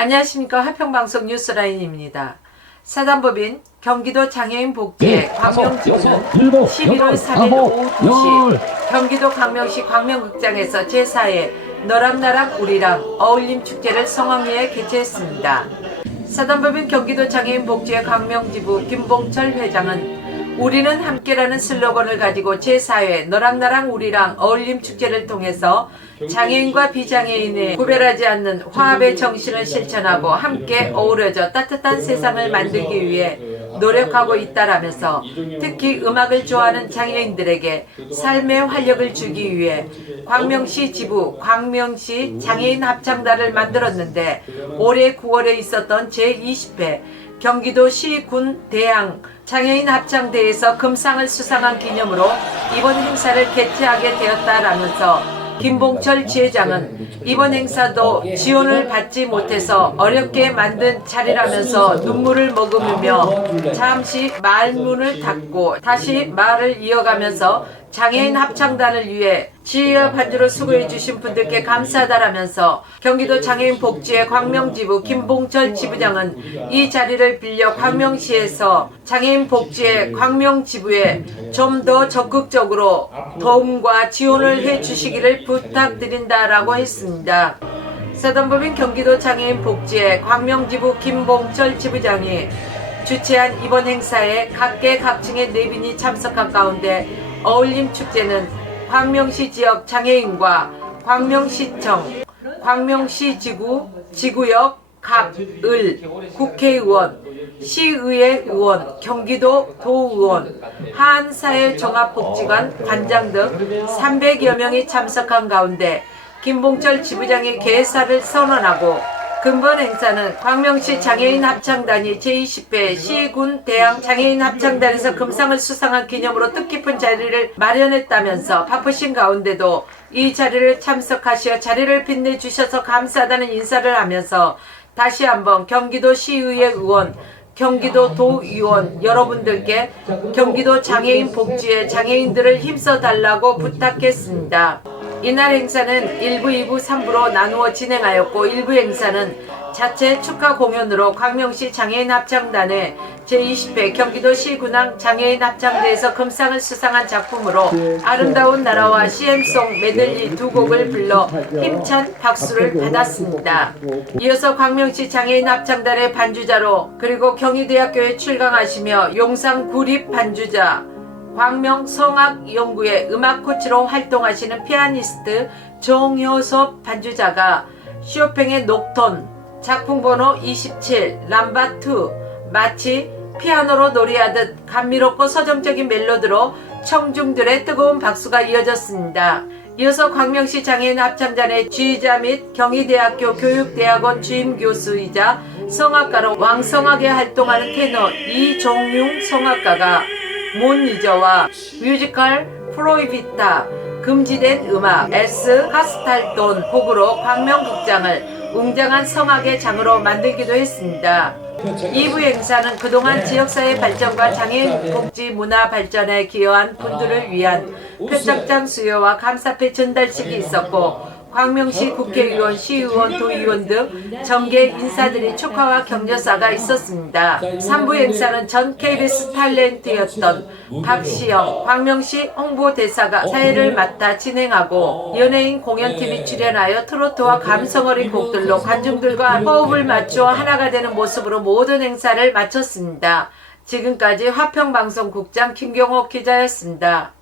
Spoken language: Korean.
안녕하십니까 화평방송 뉴스라인입니다. 사단법인 경기도 장애인 복지회 광명지부는 11월 3일 오후 2시 경기도 광명시 광명극장에서 제4회 너랑 나랑 우리랑 어울림 축제를 성황리에 개최했습니다. 사단법인 경기도 장애인 복지회 광명지부 김봉철 회장은 우리는 함께라는 슬로건을 가지고 제4회 너랑 나랑 우리랑 어울림 축제를 통해서 장애인과 비장애인의 구별하지 않는 화합의 정신을 실천하고 함께 어우러져 따뜻한 세상을 만들기 위해 노력하고 있다라면서 특히 음악을 좋아하는 장애인들에게 삶의 활력을 주기 위해 광명시 지부 광명시 장애인 합창단을 만들었는데 올해 9월에 있었던 제20회 경기도 시 군 대항 장애인 합창대에서 금상을 수상한 기념으로 이번 행사를 개최하게 되었다라면서 김봉철 지회장은 이번 행사도 지원을 받지 못해서 어렵게 만든 자리라면서 눈물을 머금으며 잠시 말문을 닫고 다시 말을 이어가면서 장애인 합창단을 위해 지휘와 반주로 수고해 주신 분들께 감사하다라면서 경기도 장애인 복지회 광명지부 김봉철 지부장은 이 자리를 빌려 광명시에서 장애인 복지회 광명지부에 좀 더 적극적으로 도움과 지원을 해 주시기를 부탁드린다라고 했습니다. 사단법인 경기도 장애인 복지회 광명지부 김봉철 지부장이 주최한 이번 행사에 각계 각층의 내빈이 참석한 가운데 어울림 축제는 광명시 지역 장애인과 광명시청, 광명시 지구, 지구역, 각, 을, 국회의원, 시의회 의원, 경기도 도의원, 한사회종합복지관 관장 등 300여 명이 참석한 가운데 김봉철 지부장이 개사를 선언하고 근본 행사는 광명시 장애인 합창단이 제20회 시군 대항 장애인 합창단에서 금상을 수상한 기념으로 뜻깊은 자리를 마련했다면서 바쁘신 가운데도 이 자리를 참석하시어 자리를 빛내주셔서 감사하다는 인사를 하면서 다시 한번 경기도 시의회 의원 경기도 도의원 여러분들께 경기도 장애인 복지에 장애인들을 힘써 달라고 부탁했습니다. 이날 행사는 1부, 2부, 3부로 나누어 진행하였고 1부 행사는 자체 축하 공연으로 광명시 장애인 합창단의 제20회 경기도 시 군항 장애인 합창대에서 금상을 수상한 작품으로 아름다운 나라와 CM송 메들리 두 곡을 불러 힘찬 박수를 받았습니다. 이어서 광명시 장애인 합창단의 반주자로 그리고 경희대학교에 출강하시며 용산 구립 반주자 광명 성악연구의 음악 코치로 활동하시는 피아니스트 정효섭 반주자가 쇼팽의 녹톤 작품 번호 27 람바2 마치 피아노로 노래하듯 감미롭고 서정적인 멜로디로 청중들의 뜨거운 박수가 이어졌습니다. 이어서 광명시 장애인 합창단의 지휘자 및 경희대학교 교육대학원 주임 교수이자 성악가로 왕성하게 활동하는 테너 이종용 성악가가 몬니저와 뮤지컬 프로이비타 금지된 음악 S 카스탈돈 곡으로 광명극장을 웅장한 성악의 장으로 만들기도 했습니다. 2부 행사는 그동안 지역사회 발전과 장애인 복지 문화 발전에 기여한 분들을 위한 표창장 수여와 감사패 전달식이 있었고 광명시 국회의원, 시의원, 도의원 등 정계 인사들이 축하와 격려사가 있었습니다. 3부 행사는 전 KBS 탤런트였던 박시영, 광명시 홍보대사가 사회를 맡아 진행하고 연예인 공연팀이 출연하여 트로트와 감성어린 곡들로 관중들과 호흡을 맞추어 하나가 되는 모습으로 모든 행사를 마쳤습니다. 지금까지 화평방송국장 김경호 기자였습니다.